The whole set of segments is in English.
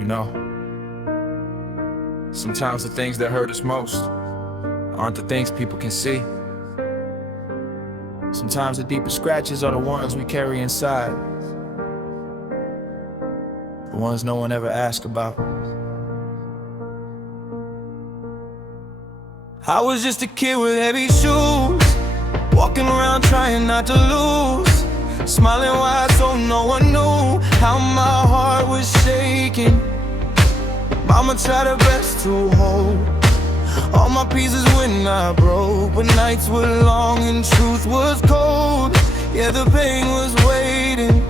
You know, sometimes the things that hurt us most aren't the things people can see. Sometimes the deepest scratches are the ones we carry inside, the ones no one ever asked about. I was just a kid with heavy shoes, walking around trying not to lose, smiling wide so no one knew how my heart was shaking. Mama tried her best to hold all my pieces when I broke, but nights were long and truth was cold. Yeah, the pain was waiting.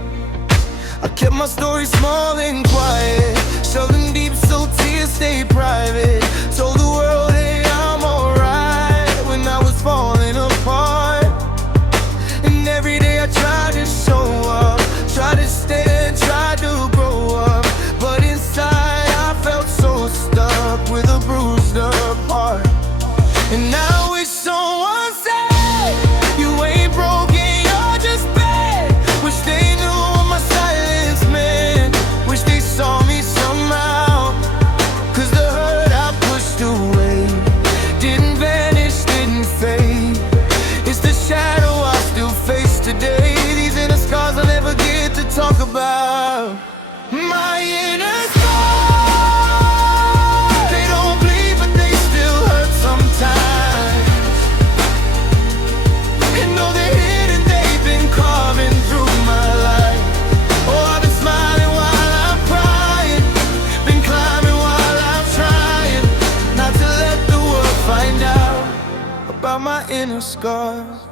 I kept my story small and quiet, shoved them deep so tears stay private. Told the world, hey, I'm alright, when I was falling apart. And every day I tried to show up, tried to stand, tried to grow up, but inside I felt so stuck with a bruised up heart. And I wish someone said, you ain't broken, you're just bad. Wish they knew what my silence meant, wish they saw me somehow. Cause the hurt I pushed away didn't vanish, didn't fade. It's the shadow I still face today. These inner scars I'll never get to talk about. My inner scars, they don't bleed but they still hurt sometimes. And though they're hidden, they've been carving through my life. Oh, I've been smiling while I'm crying, been climbing while I'm trying not to let the world find out about my inner scars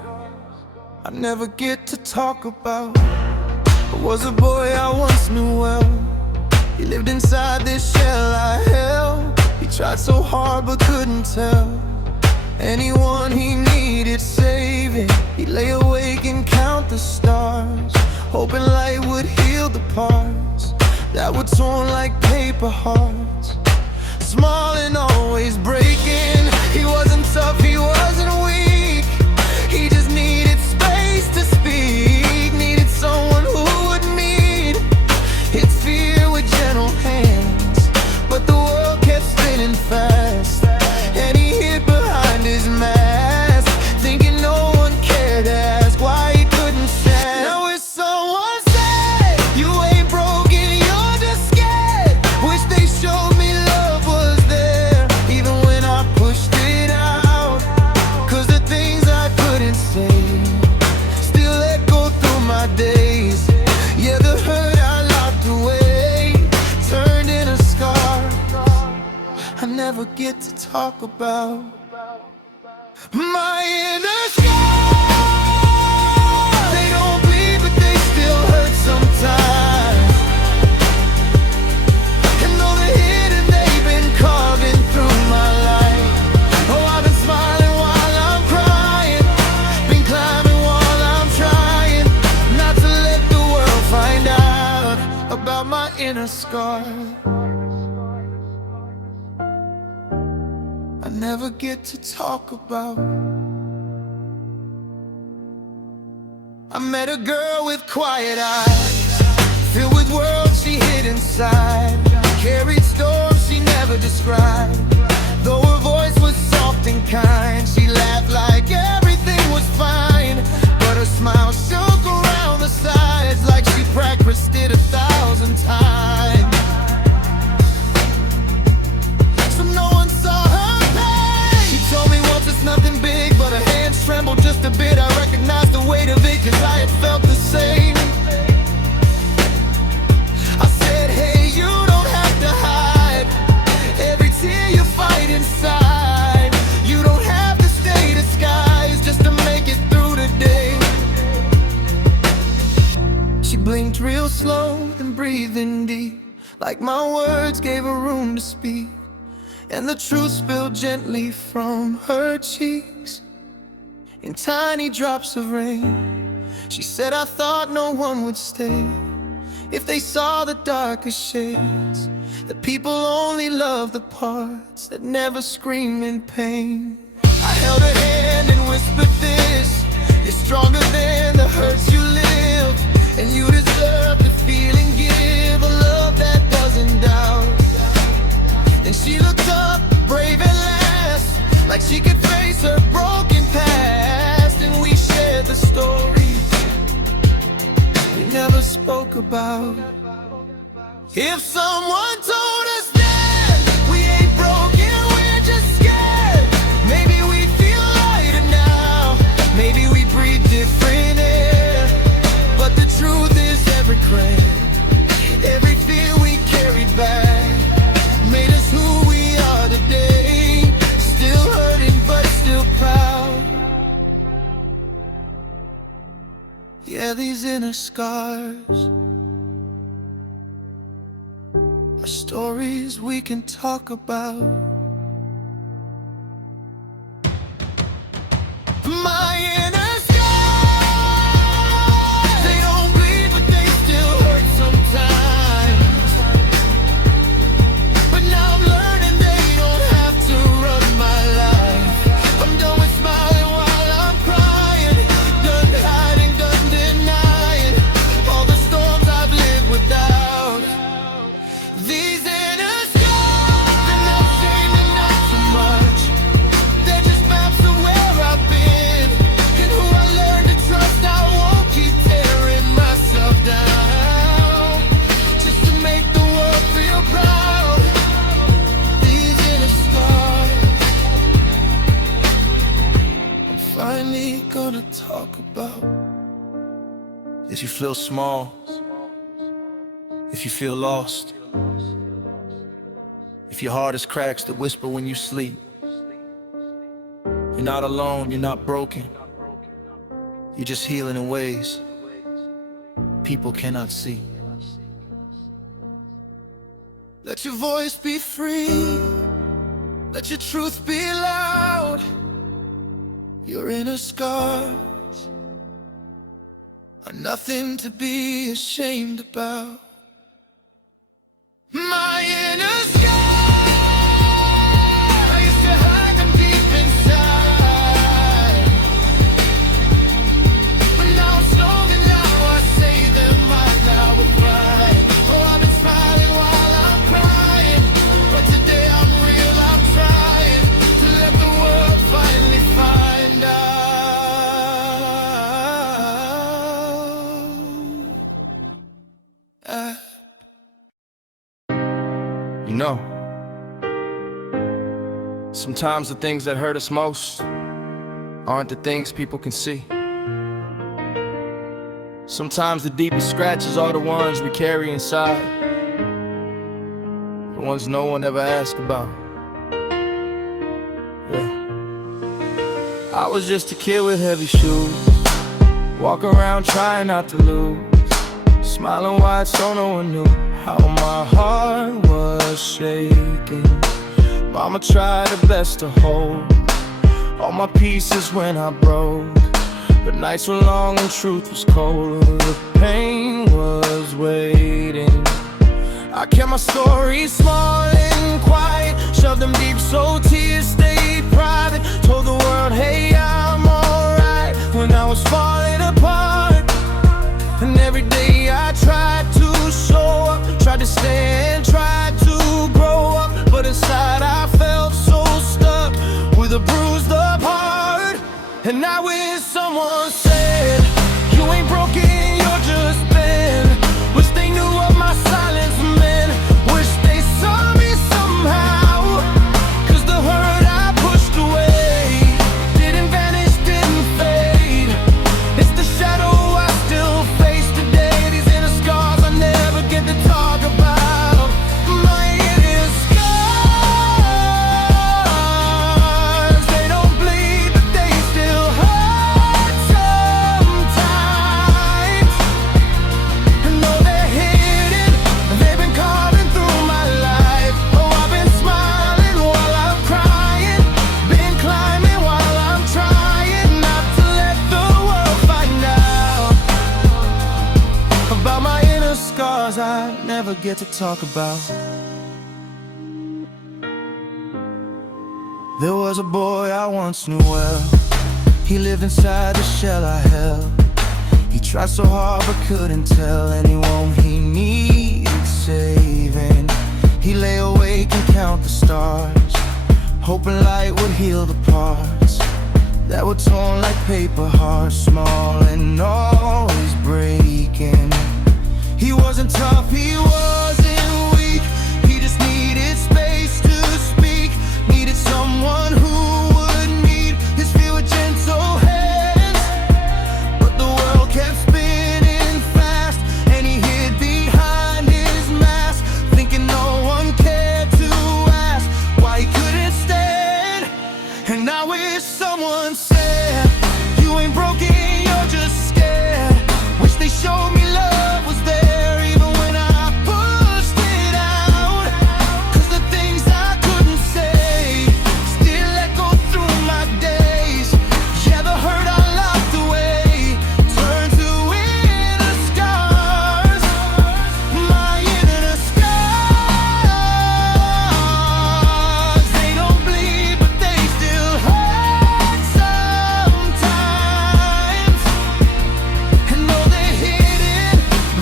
I never get to talk about. I was a boy I once knew well. He lived inside this shell I held. He tried so hard but couldn't tell anyone he needed saving. He lay awake and count the stars, hoping light would heal the parts that were torn like paper hearts, small and always breaking. He wasn't tough, he wasn't weak, he just needed space to speak, needed someone who would meet its fear with gentle hands. But the world kept spinning fast, and he hid behind his mask, thinking no one cared to ask why he couldn't stand. Now if someone said, you ain't broken, you're just scared, wish they showed me love was there, even when I pushed it out. Cause the things I couldn't say still echo through my days. Yeah, the hurt I locked away turned in a scar I never get to talk about. My inner scars, they don't bleed but they still hurt sometimes. And though they're hidden, they've been carving through my life. Oh, I've been smiling while I'm crying, been climbing while I'm trying not to let the world find out about my inner scars I never get to talk about. I met a girl with quiet eyes, filled with worlds she hid inside, carried storms she never described. Though her voice was soft and kind, she laughed like everything was fine, but her smile shook around the sides like she practiced it 1,000 times. So no one saw her pain. She told me once it's nothing big, but her hands trembled just a bit. I recognized the weight of it, cause I had felt the same. I said, hey, you don't have to hide every tear you fight inside. You don't have to stay disguised just to make it through the day. She blinked real slow, then breathing deep, like my words gave her room to speak, and the truth spilled gently from her cheeks in tiny drops of rain. She said, I thought no one would stay if they saw the darkest shades, that people only love the parts that never scream in pain. I held her hand and whispered this, it's stronger than the hurts you live, and you deserve to feel and give a love that doesn't doubt. about. If someone told us that we ain't broken, we're just scared. Maybe we feel lighter now, maybe we breathe different air. But the truth is every crack, every fear we carried back made us who we are today. Still hurting but still proud. Yeah, these inner scars are stories we can talk about. My inner scars, they don't bleed but they still hurt sometimes. But now I'm learning they don't have to run my life. I'm done with smiling while I'm crying, done hiding, done denying all the storms I've lived without. These inner scars, they're not shame, they're not too much. They're just maps of where I've been and who I learned to trust. I won't keep tearing myself down just to make the world feel proud. These inner scars, I'm finally gonna talk about. If you feel small, if you feel lost, if your heart is cracks that whisper when you sleep, you're not alone, you're not broken. You're just healing in ways people cannot see. Let your voice be free, let your truth be loud. Your inner scars are nothing to be ashamed about. My inner scars, I used to hide them deep inside, but now I'm slowly now I say them out loud with pride. Oh, I've been smiling while I'm crying, but today I'm real, I'm trying to let the world finally find out. You know, sometimes the things that hurt us most aren't the things people can see. Sometimes the deepest scratches are the ones we carry inside, the ones no one ever asked about. Yeah. I was just a kid with heavy shoes, walk around trying not to lose, smiling wide so no one knew how my heart was shaking. Mama tried her best to hold all my pieces when I broke, but nights were long and truth was cold. The pain was waiting. I kept my stories small and quiet, shoved them deep so tears stayed private. Told the world, hey, I'm alright, when I was falling apart. And every day I tried to show up, tried to stand, tried to grow up, but inside I felt so stuck with a bruised up heart. And I wish someone said, you ain't broken, you're just bent. Wish they knew what my silence meant. Wish they saw me somehow, 'cause the hurt I pushed away didn't vanish, didn't fade. It's the shadow I still face today. These inner scars I never get to talk about. My inner scars, they don't bleed but they still hurt sometimes. And though they're hidden, they've been carving through my life. Oh, I've been smiling while I'm crying, been climbing while I'm trying not to let the world find out about my inner scars I never get to talk about. There was a boy I once knew well. He lived inside the shell I held. He tried so hard but couldn't tell anyone he needed saving. He lay awake and count the stars, hoping light would heal the parts that were torn like paper hearts, small and always breaking. He wasn't tough, he wasn't weak. He just needed space to speak. Needed someone who would meet his feet with gentle hands. But the world kept spinning fast, and he hid behind his mask, thinking no one cared to ask why he couldn't stand. And I wish someone said, you ain't broken, you're just scared. Wish they showed me love was there even when I pushed it out. Cause the things I couldn't say still echo through my days. Yeah, the hurt I locked away turned to inner scars. My inner scars. They don't bleed, but they still hurt sometimes. And though they're hidden,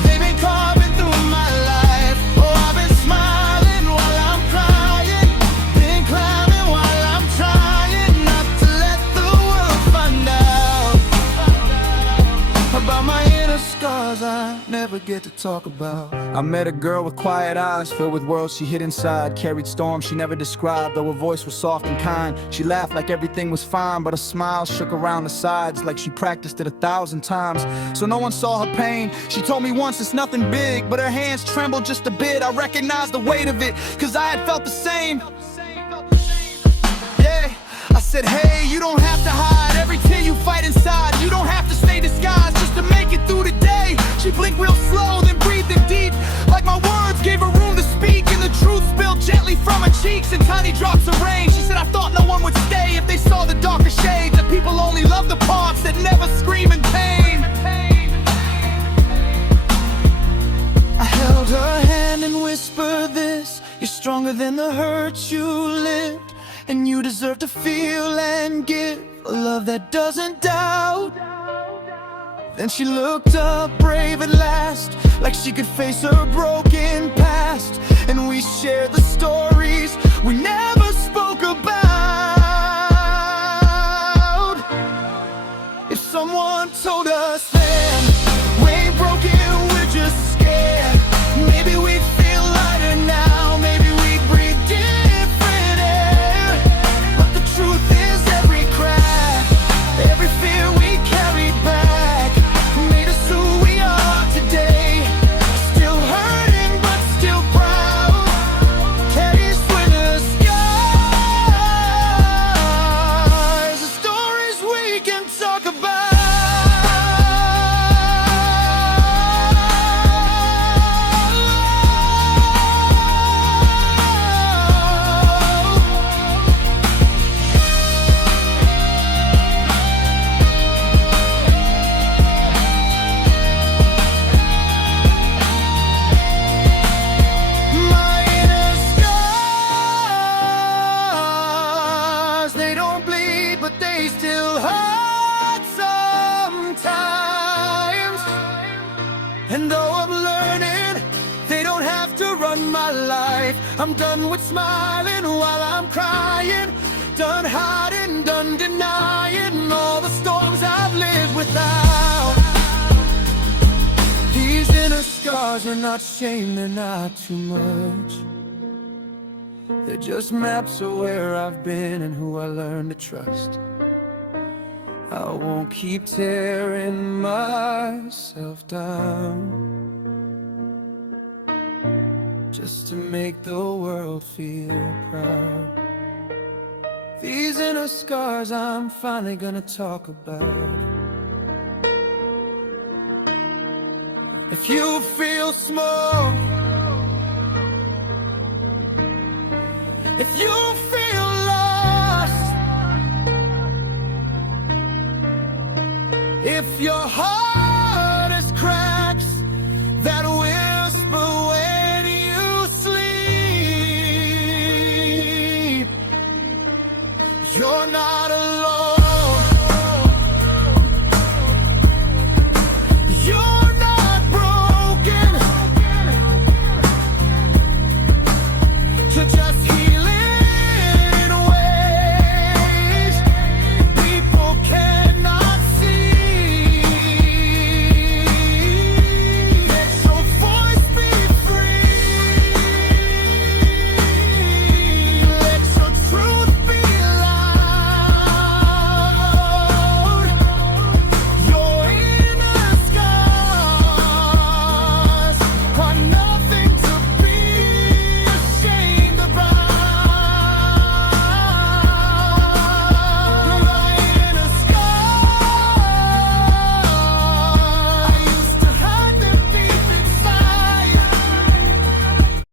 they've been carving through my life. Oh, I've been smiling while I'm crying, been climbing while I'm trying not to let the world find out about my inner scars I never get to talk about. I met a girl with quiet eyes filled with worlds she hid inside. Carried storms she never described, though her voice was soft and kind. She laughed like everything was fine, but her smile shook around the sides like she practiced it 1,000 times, so no one saw her pain. She told me once it's nothing big, but her hands trembled just a bit. I recognized the weight of it, cause I had felt the same. Yeah, I said, hey, you don't have to hide every tear you fight inside. You don't have to stay disguised just to make it through the day. She blinked real slow, then breathed in deep, like my words gave her room to speak. And the truth spilled gently from her cheeks in tiny drops of rain. She said, I thought no one would stay if they saw the darker shades, that people only love the parts that never scream in pain. I held her hand and whispered this: you're stronger than the hurt you lived, and you deserve to feel and give a love that doesn't doubt. Then she looked up, brave at last, like she could face her broken past. And we shared the stories we never spoke about. If someone told us then, we ain't broken, we're just scared, maybe we'd feel lighter now, maybe we'd breathe different air. But the truth is every crack, every fear we carried back, made us who we are today. Still hurting but still proud, carries with us scars, the stories we can talk about. My inner scars, they don't bleed, but they still hurt sometimes. And though I'm learning, they don't have to run my life. I'm done with smiling while I'm crying, done hiding, done denying all the storms I've lived without. These inner scars are not shame, they're not too much. They're just maps of where I've been and who I learned to trust. I won't keep tearing myself down just to make the world feel proud. These inner scars I'm finally gonna talk about. If you feel small, if you